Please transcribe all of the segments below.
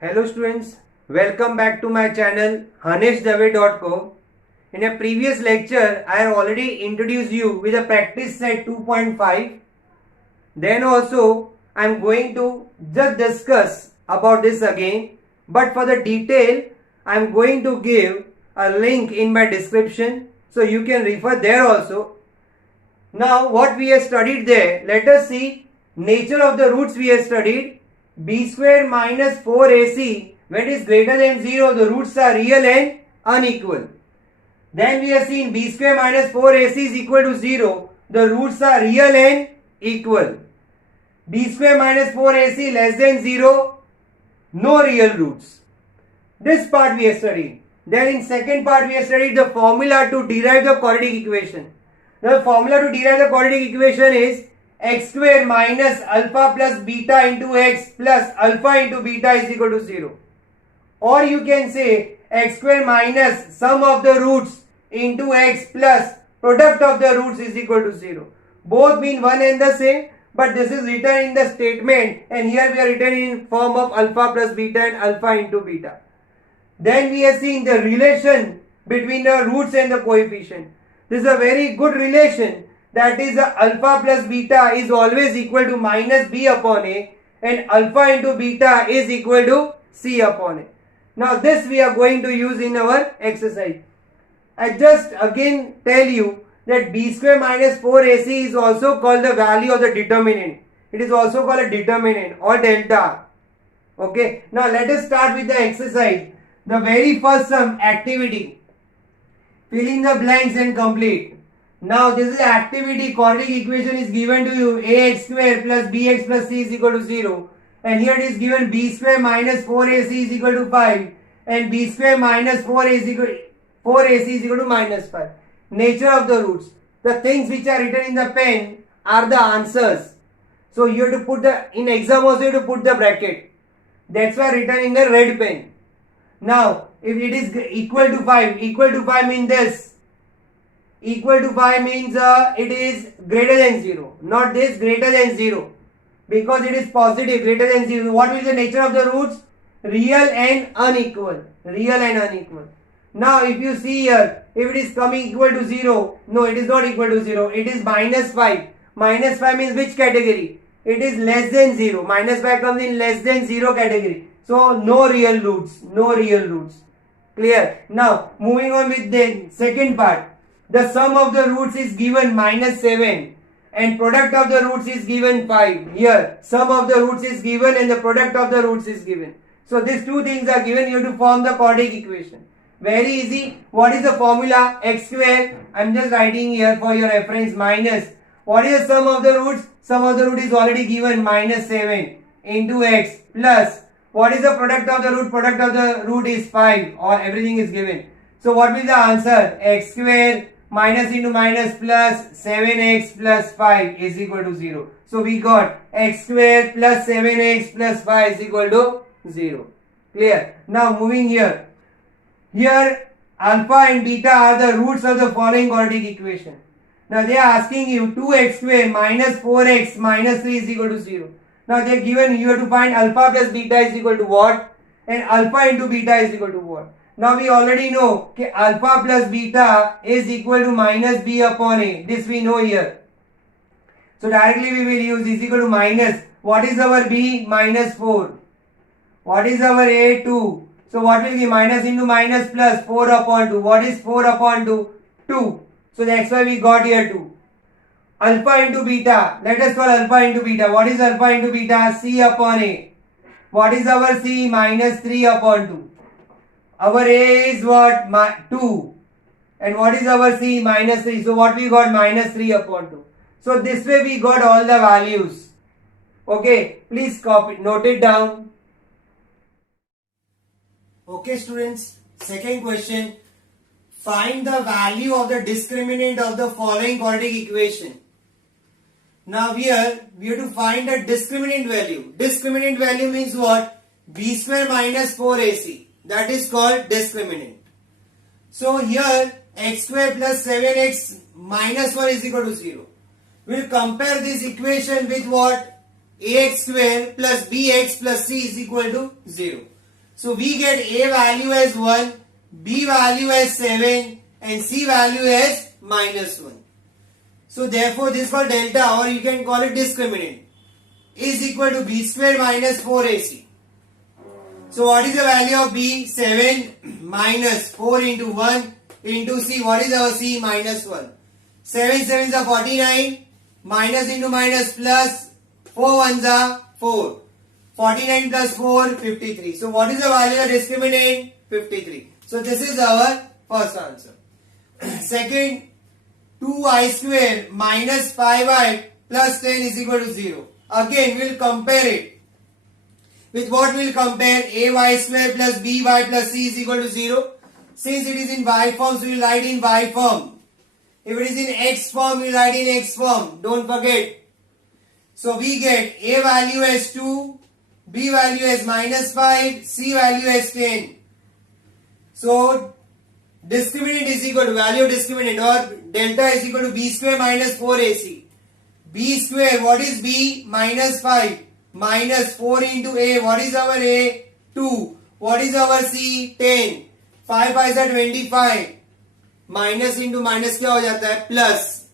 Hello students, welcome back to my channel haneshdawe.co. In a previous lecture, I have already introduced you with a practice set 2.5. Then also, I am going to just discuss about this again. But for the detail, I am going to give a link in my description. So you can refer there also. Now what we have studied there, let us see nature of the roots we have studied. B square minus 4ac, when it is greater than 0, the roots are real and unequal. Then we have seen b square minus 4ac is equal to 0, the roots are real and equal. B square minus 4ac less than 0, no real roots. This part we have studied. Then in second part we have studied the formula to derive the quadratic equation. The formula to derive the quadratic equation is x square minus alpha plus beta into x plus alpha into beta is equal to 0. Or you can say x square minus sum of the roots into x plus product of the roots is equal to 0. Both mean one and the same, but this is written in the statement and here we are written in form of alpha plus beta and alpha into beta. Then we have seen the relation between the roots and the coefficient. This is a very good relation. That is alpha plus beta is always equal to minus b upon a and alpha into beta is equal to c upon a. Now this we are going to use in our exercise. I just again tell you that b square minus 4ac is also called the value of the determinant. It is also called a determinant or delta. Okay. Now let us start with the exercise. The very first sum, activity. Fill in the blanks and complete. Now this is activity, quadratic equation is given to you ax square plus bx plus c is equal to 0 and here it is given b square minus 4ac is equal to 5 and b square minus 4ac is equal to minus 5. Nature of the roots. The things which are written in the pen are the answers. So you have to put in exam also you have to put the bracket. That's why written in the red pen. Now if it is equal to 5 means this. Equal to 5 means it is greater than 0. Not this, greater than 0. Because it is positive, greater than 0. What is the nature of the roots? Real and unequal. Real and unequal. Now if you see here, if it is coming equal to 0, no, it is not equal to 0. It is minus 5. Minus 5 means which category? It is less than 0. Minus 5 comes in less than 0 category. So no real roots. No real roots. Clear? Now moving on with the second part. The sum of the roots is given minus 7 and product of the roots is given 5. Here sum of the roots is given and the product of the roots is given. So these two things are given, you have to form the quadratic equation. Very easy. What is the formula? X square. I am just writing here for your reference minus. What is the sum of the roots? Sum of the root is already given minus 7 into x plus. What is the product of the root? Product of the root is 5 or everything is given. So what will be the answer? X square minus into minus plus 7x plus 5 is equal to 0. So we got x square plus 7x plus 5 is equal to 0. Clear? Now moving here. Here alpha and beta are the roots of the following quadratic equation. Now they are asking you 2x square minus 4x minus 3 is equal to 0. Now they are given you have to find alpha plus beta is equal to what? And alpha into beta is equal to what? Now we already know that alpha plus beta is equal to minus b upon a. This we know here. So directly we will use is equal to minus. What is our b? Minus 4. What is our a? 2. So what will be minus into minus plus 4 upon 2. What is 4 upon 2? 2. So that's why we got here 2. Alpha into beta. Let us call alpha into beta. What is alpha into beta? C upon a. What is our c? Minus 3 upon 2. Our a is what? 2. And what is our c? Minus 3. So what we got? Minus 3 upon 2. So this way we got all the values. Okay. Please copy. Note it down. Okay students. Second question. Find the value of the discriminant of the following quadratic equation. Now here we have to find the discriminant value. Discriminant value means what? B square minus 4ac. That is called discriminant. So here x square plus 7x minus 1 is equal to 0. We'll compare this equation with what? Ax square plus bx plus c is equal to 0. So we get a value as 1, b value as 7 and c value as minus 1. So therefore this is called delta, or you can call it discriminant, is equal to b square minus 4ac. So what is the value of b? 7 minus 4 into 1 into c. What is our c? Minus 1. 7 sevens are 49, minus into minus plus, 4 ones are 4. 49 plus 4, 53. So what is the value of discriminant? 53. So this is our first answer. Second, 2y square minus 5y plus 10 is equal to 0. Again we'll compare it. With what we'll compare? Ay square plus by plus c is equal to 0. Since it is in y form, so we'll write in y form. If it is in x form, we'll write in x form. Don't forget. So we get a value as 2, b value as minus 5, c value as 10. So discriminant is equal to value of discriminant, or delta is equal to b square minus 4ac. B square, what is b? Minus 5 minus 4 into a. What is our a? 2. What is our c? 10. 5 5 is 25. Minus into minus क्या हो जाता है? Plus.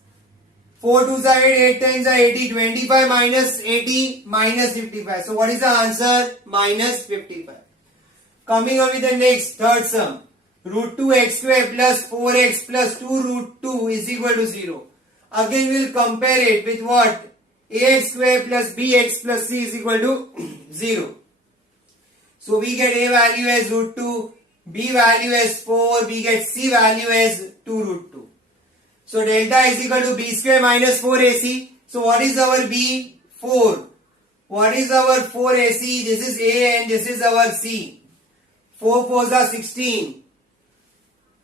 4 2 are 8, 8 10 are 80. 25 minus 80 minus 55. So what is the answer? Minus 55. Coming on with the next, third sum. Root 2x square plus 4x plus 2 root 2 is equal to 0. Again we will compare it with what? Ax square plus bx plus c is equal to 0. So we get a value as root 2, b value as 4, we get c value as 2 root 2. So delta is equal to b square minus 4ac. So what is our b? 4. What is our 4ac? This is a and this is our c. 4 4s are 16.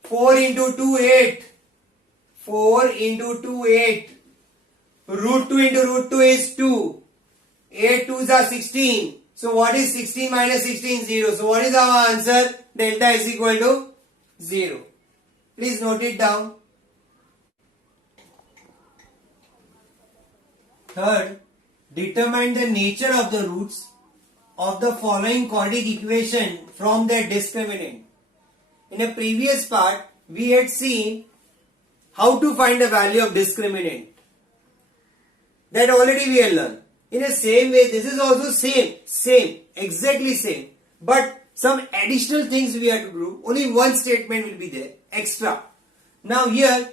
4 into 2 8. 4 into 2 8. Root 2 into root 2 is 2. 8 2s are 16. So what is 16 minus 16? 0. So what is our answer? Delta is equal to 0. Please note it down. Third, determine the nature of the roots of the following quadratic equation from their discriminant. In a previous part, we had seen how to find the value of discriminant. That already we have learned. In the same way, this is also same, exactly same. But some additional things we have to do. Only one statement will be there, extra. Now here,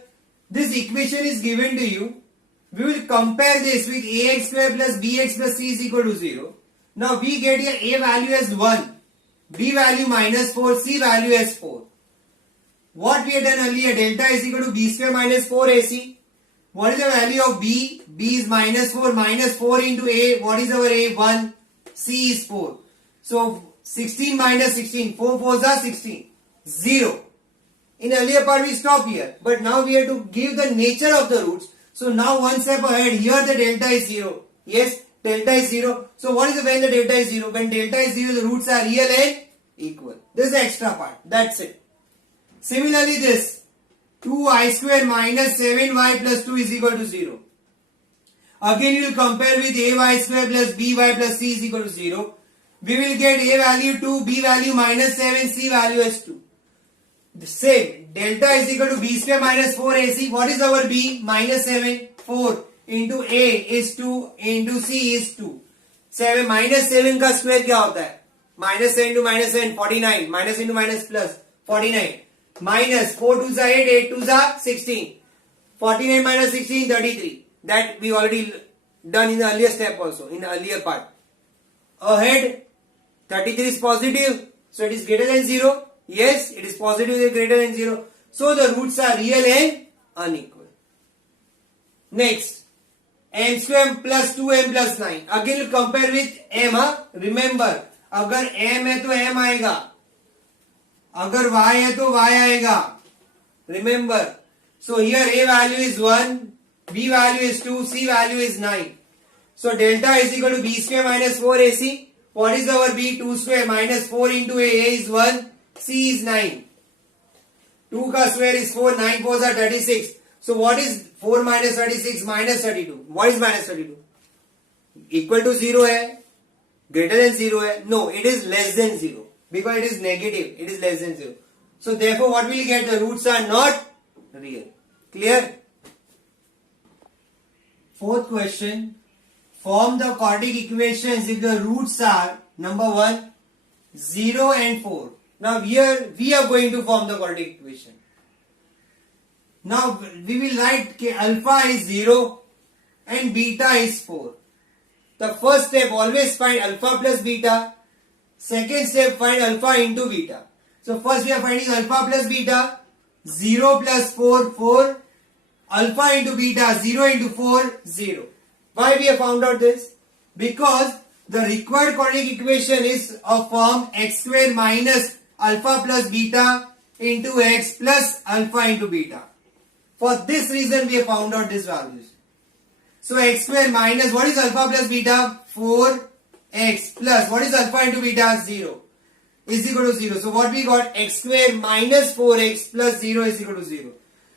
this equation is given to you. We will compare this with ax square plus bx plus c is equal to 0. Now we get here a value as 1, b value minus 4, c value as 4. What we had done earlier, delta is equal to b square minus 4ac. What is the value of b? B is minus 4 into a. What is our a? 1. C is 4. So 16 minus 16. 4 4s are 16. 0. In earlier part we stop here. But now we have to give the nature of the roots. So now one step ahead. Here the delta is 0. Yes, delta is 0. So what is when the delta is 0? When delta is 0, the roots are real and equal. This is the extra part. That's it. Similarly this. 2y square minus 7y plus 2 is equal to 0. Again you will compare with ay square plus by plus c is equal to 0. We will get a value 2, b value minus 7, c value as 2. The same. Delta is equal to b square minus 4ac. What is our b? Minus 7. 4 into a is 2 into c is 2. 7 minus 7 का square क्या होता है? Minus 7 into minus 7, 49. Minus into minus plus, 49. Minus 4 2s are 8, 8 2s are 16. 49 minus 16, 33. That we already done in the earlier step also, in the earlier part. Ahead, 33 is positive, so it is greater than 0. Yes, it is positive, it is greater than 0. So the roots are real and unequal. Next, m square plus 2m plus 9. Again you compare with m. Remember, अगर m है तो m आएगा, अगर y है तो y आएगा. Remember. So here a value is 1, b value is 2, c value is 9. So delta is equal to b square minus 4ac. What is our b? 2 square minus 4 into a is 1, c is 9. 2 का square is 4, 9 4s are 36. So what is 4 minus 36 minus 32? What is minus 32? Equal to 0 है, greater than 0 है. No, it is less than 0 because it is negative. It is less than 0. So therefore what will you get? The roots are not real. Clear? Fourth question. Form the quadratic equations if the roots are number 1, 0 and 4. Now here we are going to form the quadratic equation. Now we will write alpha is 0 and beta is 4. The first step, always find alpha plus beta. Second step, find alpha into beta. So first we are finding alpha plus beta. 0 plus 4, 4. Alpha into beta, 0 into 4, 0. Why we have found out this? Because the required quadratic equation is of form x square minus alpha plus beta into x plus alpha into beta. For this reason we have found out these values. So x square minus, what is alpha plus beta? 4x plus, what is alpha into beta? 0 is equal to 0. So what we got? X square minus 4x plus 0 is equal to 0.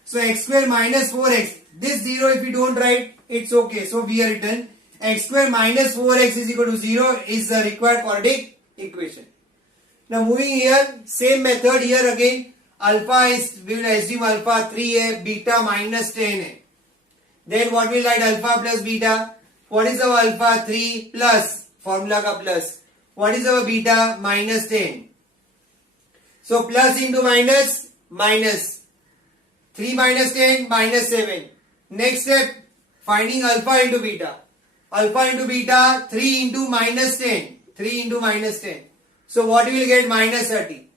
So x square minus 4x, this 0 if you don't write, it's okay. So we are written x square minus 4x is equal to 0 is the required quadratic equation. Now moving here, same method here again. Alpha is, we will assume alpha 3 है, beta minus 10 है. Then what will write? Alpha plus beta. What is our alpha? 3 plus, formula का plus. What is our beta? Minus 10. So plus into minus, minus. 3 minus 10, minus 7. Next step, finding alpha into beta. Alpha into beta, 3 into minus 10. 3 into minus 10. So what we will get? Minus 30.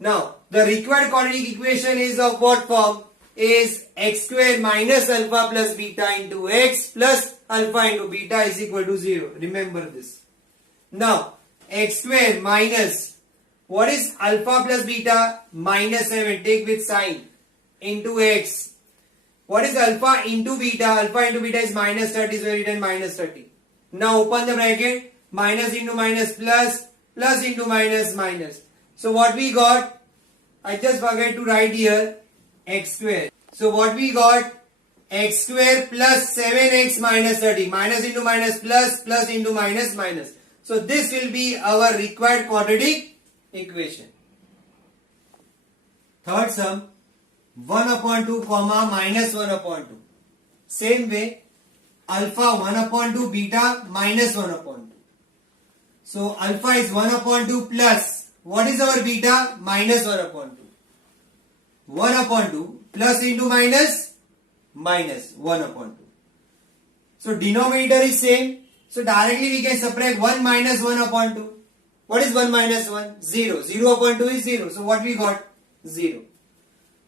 Now, the required quadratic equation is of what form? Is x square minus alpha plus beta into x plus alpha into beta is equal to 0. Remember this. Now, x square minus, what is alpha plus beta? Minus 7, take with sign, into x. What is alpha into beta? Alpha into beta is minus 30, so written minus 30. Now open the bracket, minus into minus plus, plus into minus minus. So what we got? I just forget to write here x square. So what we got? X square plus 7x minus 30. Minus into minus plus, plus into minus minus. So this will be our required quadratic equation. Third sum, 1 upon 2 comma minus 1 upon 2. Same way, alpha 1 upon 2 beta minus 1 upon 2. So alpha is 1 upon 2 plus, what is our beta? Minus 1 upon 2. 1 upon 2 plus into minus, minus 1 upon 2. So denominator is same. So directly we can subtract 1 minus 1 upon 2. What is 1 minus 1? 0. 0 upon 2 is 0. So what we got? 0.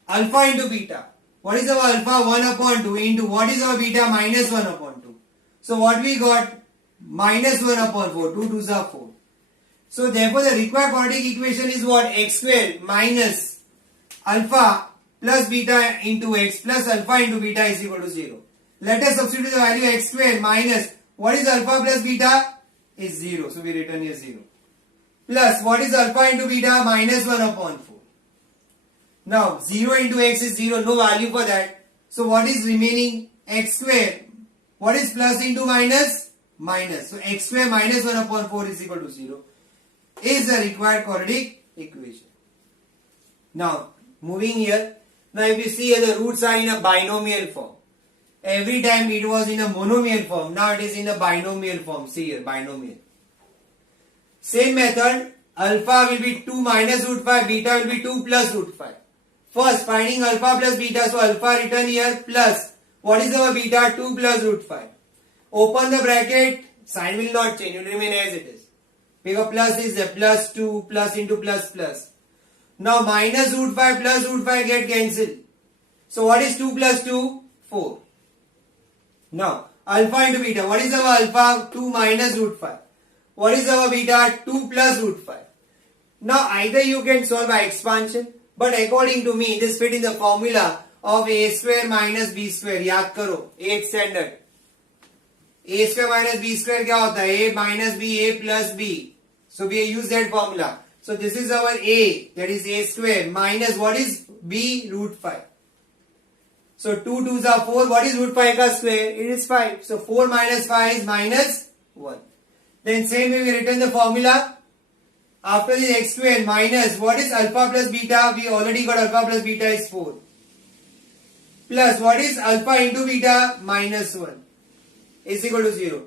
Alpha into beta. What is our alpha? 1 upon 2 into what is our beta? Minus 1 upon 2. So what we got? Minus 1 upon 4. 2 2s are 4. So therefore the required quadratic equation is what? X square minus alpha plus beta into x plus alpha into beta is equal to 0. Let us substitute the value x square minus what is alpha plus beta? Is 0. So we return here 0. Plus what is alpha into beta? Minus 1 upon 4. Now 0 into x is 0. No value for that. So what is remaining? X square. What is plus into minus? Minus. So x square minus 1 upon 4 is equal to 0. Is the required quadratic equation. Now moving here. Now if you see here the roots are in a binomial form. Every time it was in a monomial form. Now it is in a binomial form. See here, binomial. Same method. Alpha will be 2 minus root 5. Beta will be 2 plus root 5. First finding alpha plus beta. So alpha written here plus. What is our beta? 2 plus root 5. Open the bracket. Sign will not change. It will remain as it is. Because plus is there. Plus 2 plus into plus plus. Now minus root 5 plus root 5 get cancelled. So what is 2 plus 2? 4. Now alpha into beta. What is our alpha? 2 minus root 5. What is our beta? 2 plus root 5. Now either you can solve by expansion, but according to me this fit in the formula of a square minus b square. याद करो 8th standard. A square minus b square क्या होता है? A minus b, a plus b. So we use that formula. So this is our a, that is a square minus what is B root 5. So 2 2s are 4. What is root 5 ka square? It is 5. So 4 minus 5 is minus 1. Then same way we return the formula. After the x square minus, what is alpha plus beta? We already got alpha plus beta is 4. Plus what is alpha into beta? Minus 1 is equal to 0.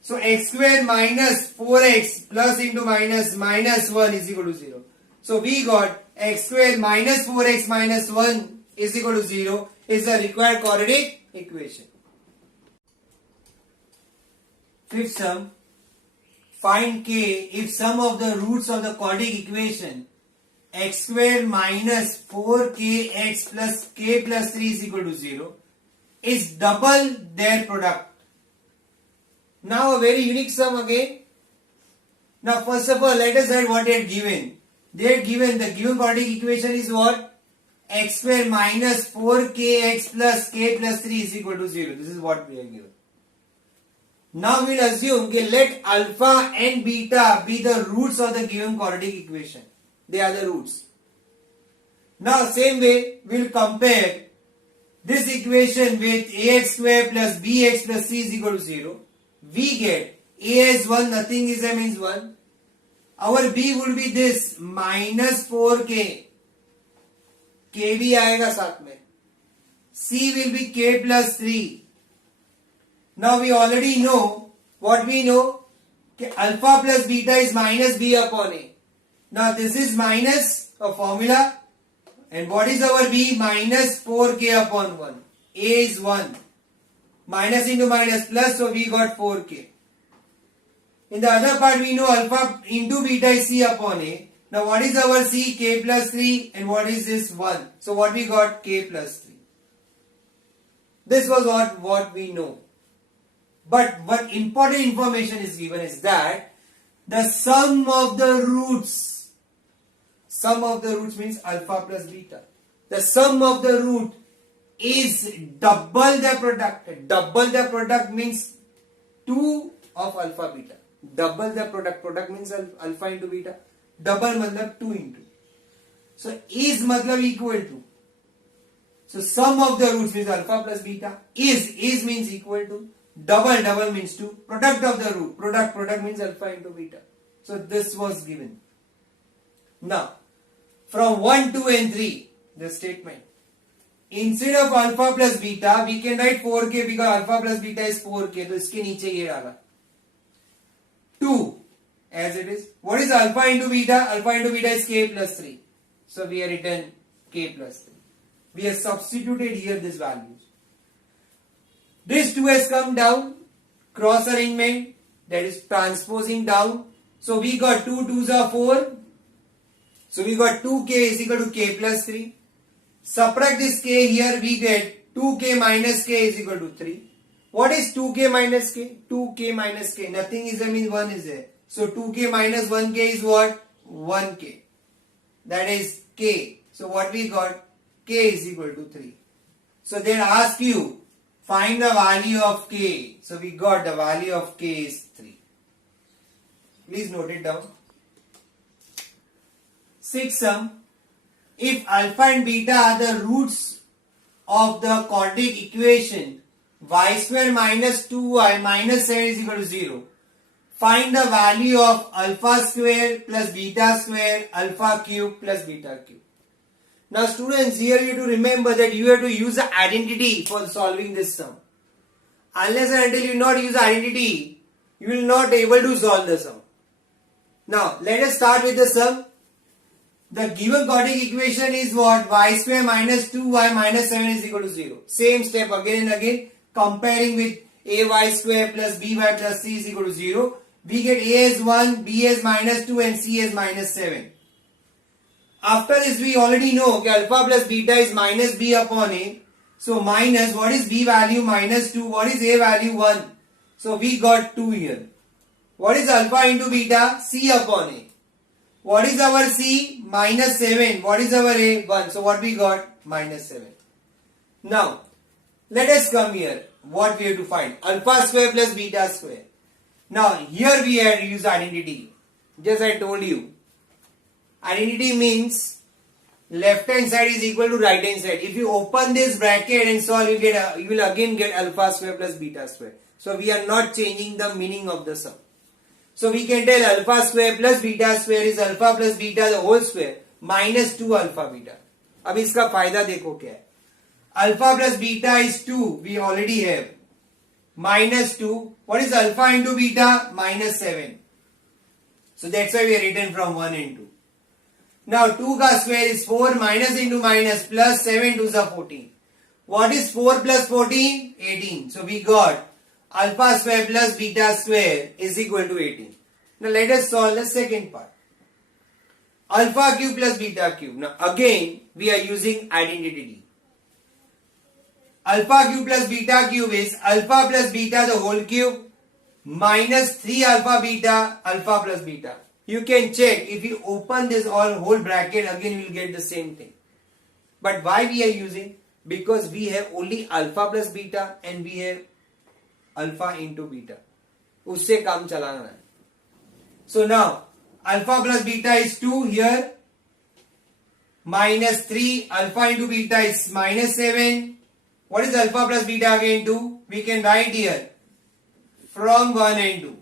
So x square minus 4x plus into minus 1 is equal to 0. So we got x square minus 4x minus 1 is equal to 0 is the required quadratic equation. Fifth sum. Find k if sum of the roots of the quadratic equation x square minus 4kx plus k plus 3 is equal to 0 is double their product. Now a very unique sum again. Now first of all let us write what they had given. They had given the given quadratic equation is what? X square minus 4kx plus k plus 3 is equal to 0. This is what we are given. Now we will assume let alpha and beta be the roots of the given quadratic equation. They are the roots. Now same way we will compare this equation with ax square plus bx plus c is equal to 0. We get a is 1, nothing is a means 1. Our b would be this minus 4k. k भी आएगा साथ में. c will be k plus 3. Now we already know what we know. Alpha plus beta is minus b upon a. Now this is minus a formula. And what is our b? Minus 4k upon 1. A is 1. Minus into minus plus, so we got 4k. In the other part we know alpha into beta is c upon a. Now what is our c? K plus 3. And what is this? 1. So what we got? K plus 3. This was what we know. But what important information is given is that the sum of the roots means alpha plus beta. The sum of the root is double the product. Double the product means 2 of alpha beta. Double the product means alpha into beta. Double matlab 2 into. So is matlab equal to. So sum of the roots means alpha plus beta. Is means equal to. Double means 2. Product of the root. Product means alpha into beta. So this was given. Now, from 1, 2 and 3, the statement. Instead of alpha plus beta, we can write 4k because alpha plus beta is 4k. So iske niche ye डाला. 2 as it is. What is alpha into beta? Alpha into beta is k plus 3. So we have written k plus 3. We have substituted here these values. This 2 has come down, cross arrangement, that is transposing down. So we got 2 2s are 4. So we got 2k is equal to k plus 3. Subtract this k here, we get 2k minus k is equal to 3. What is 2k minus k? 2k minus k. Nothing is there means 1 is there. So 2k minus 1k is what? 1k. That is k. So what we got? K is equal to 3. So they ask you, find the value of k. So we got the value of k is 3. Please note it down. Sixth sum. If alpha and beta are the roots of the quadratic equation y square minus 2y minus 7 is equal to 0, find the value of alpha square plus beta square alpha cube plus beta cube. Now students, here you have to remember that you have to use the identity for solving this sum. Unless and until you not use identity, you will not be able to solve the sum. Now let us start with the sum. The given quadratic equation is what? Y square minus 2y minus 7 is equal to 0. Same step again and again, comparing with ay square plus by plus c is equal to 0. We get a as 1, b as minus 2 and c as minus 7. After this we already know that alpha plus beta is minus b upon a. So minus, what is b value? Minus 2. What is a value? 1. So we got 2 here. What is alpha into beta? C upon a. What is our c? Minus 7. What is our a? 1. So what we got? Minus 7. Now, let us come here. What we have to find? Alpha square plus beta square. Now, here we have to use identity. Just I told you. Identity means left hand side is equal to right hand side. If you open this bracket and solve, you will again get alpha square plus beta square. So we are not changing the meaning of the sum. So we can tell alpha square plus beta square is alpha plus beta the whole square minus 2 alpha beta. अब इसका फायदा देखो क्या है. Alpha plus beta is 2. We already have. Minus 2. What is alpha into beta? Minus 7. So that's why we are written from 1 and 2. Now 2 ka square is 4, minus into minus plus 7 to the 14. What is 4 plus 14? 18. So we got alpha square plus beta square is equal to 18. Now let us solve the second part. Alpha cube plus beta cube. Now again we are using identity. Alpha cube plus beta cube is alpha plus beta the whole cube minus 3 alpha beta alpha plus beta. You can check if you open this whole bracket again you will get the same thing. But why we are using? Because we have only alpha plus beta and we have alpha into beta. उससे काम चलाना है. So now alpha plus beta is 2 here. Minus 3 alpha into beta is minus 7. What is alpha plus beta again 2? We can write here from 1 and 2.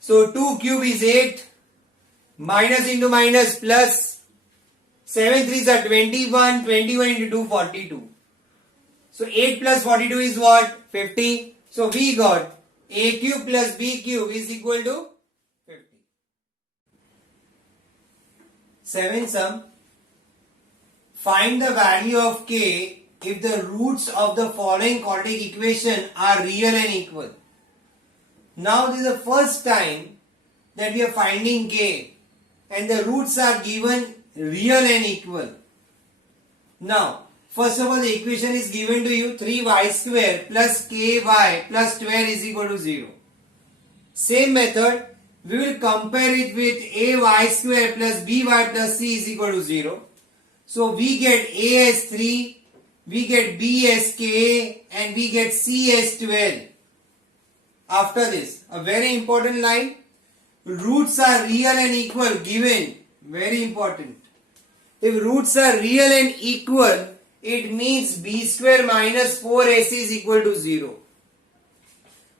So 2 cube is 8. Minus into minus plus 7 3s are 21. 21 into 2 42. So 8 plus 42 is what? 50. So we got a cube plus b cube is equal to 50. 7 sum. Find the value of k if the roots of the following quadratic equation are real and equal. Now this is the first time that we are finding k and the roots are given real and equal. Now first of all the equation is given to you 3y square plus ky plus 12 is equal to 0. Same method we will compare it with ay square plus by plus c is equal to 0. So we get a as 3, we get b as k and we get c as 12. After this, a very important line, roots are real and equal given, very important. If roots are real and equal, it means b square minus 4ac is equal to 0.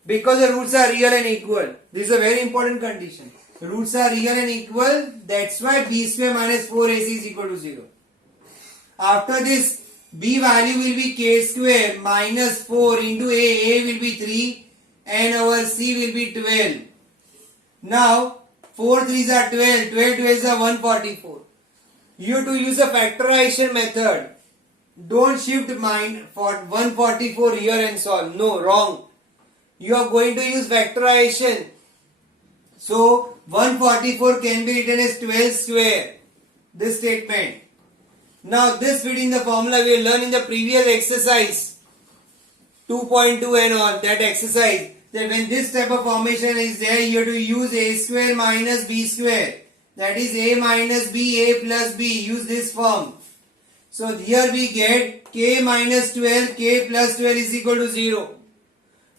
Because the roots are real and equal, this is a very important condition. Roots are real and equal, that's why b square minus 4ac is equal to 0. After this, b value will be k square minus 4 into a will be 3 and our c will be 12. Now 4 3s are 12, 12 2s are 144. You have to use a factorization method. Don't shift mind for 144 here and solve. No, wrong. You are going to use factorization. So 144 can be written as 12 square. This statement. Now this fit in the formula we learned in the previous exercise 2.2 and all that exercise, that when this type of formation is there you have to use a square minus b square, that is a minus b, a plus b, use this form. So here we get k minus 12, k plus 12 is equal to 0.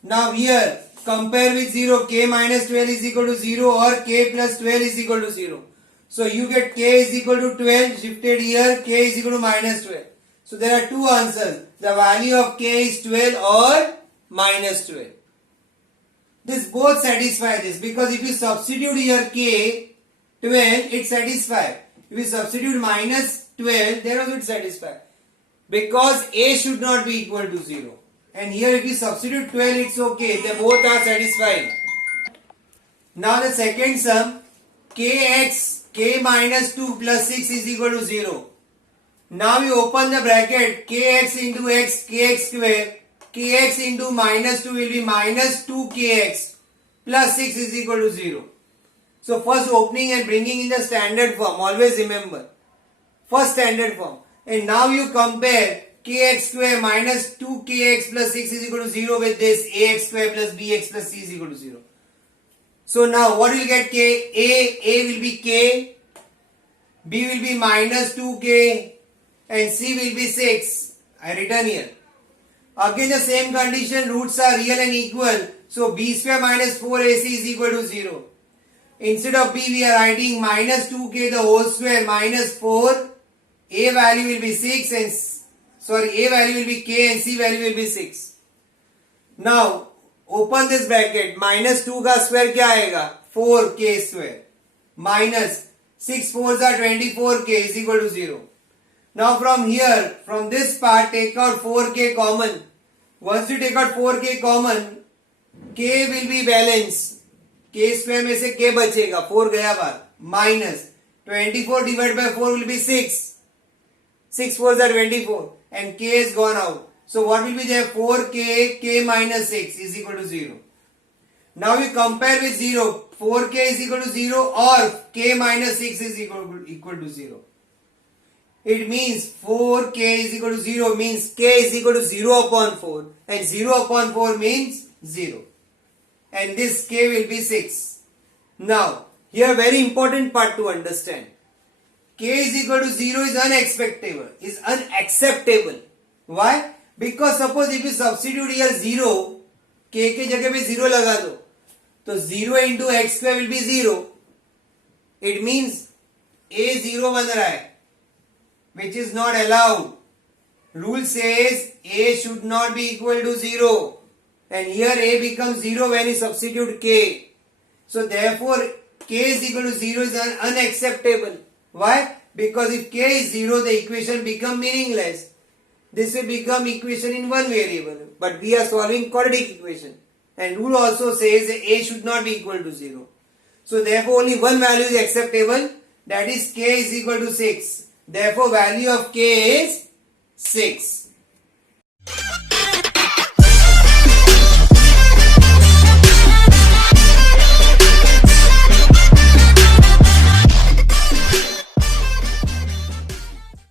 Now here compare with 0, k minus 12 is equal to 0 or k plus 12 is equal to 0. So you get k is equal to 12, shifted here, k is equal to minus 12. So there are two answers. The value of k is 12 or minus 12. This both satisfy this, because if you substitute here k, 12, it satisfies. If you substitute minus 12, then also it satisfies. Because a should not be equal to 0. And here if you substitute 12, it's okay. They both are satisfying. Now the second sum, kx, k minus 2 plus 6 is equal to 0. Now you open the bracket, kx into x, kx square, kx into minus 2 will be minus 2kx plus 6 is equal to 0. So first opening and bringing in the standard form, always remember. First standard form. And now you compare kx square minus 2kx plus 6 is equal to 0 with this ax square plus bx plus c is equal to 0. So now what will get k? A will be k, b will be minus 2k and c will be 6. I written here. Again the same condition, roots are real and equal. So b square minus 4ac is equal to 0. instead of b we are writing minus 2k the whole square minus 4. A value will be 6 and A value will be k and C value will be 6. Now open this bracket. Minus 2 का square क्या आएगा? 4k square minus 6 4s are 24k is equal to 0. Now from here, from this part take out 4k common. Once you take out 4k common, k will be balance. K square में से k बचेगा, 4 गया बाहर, minus 24 divided by 4 will be 6. 6 4s are 24 and k is gone out. So what will be there? 4k, k minus 6 is equal to 0. Now we compare with 0. 4k is equal to 0 or k minus 6 is equal to 0. It means 4k is equal to 0 means k is equal to 0 upon 4 and 0 upon 4 means 0. And this k will be 6. Now here very important part to understand. K is equal to 0 is unacceptable. Why? Because suppose if you substitute here 0, k के जगह पे 0 लगा दो, तो 0 into x square will be 0. It means a 0 बन रहा है, which is not allowed. Rule says a should not be equal to 0. And here a becomes 0 when you substitute k. So therefore k is equal to 0 is unacceptable. Why? Because if k is 0, the equation becomes meaningless. This will become equation in one variable. But we are solving quadratic equation. And rule also says that a should not be equal to 0. So therefore only one value is acceptable. That is k is equal to 6. Therefore value of k is 6.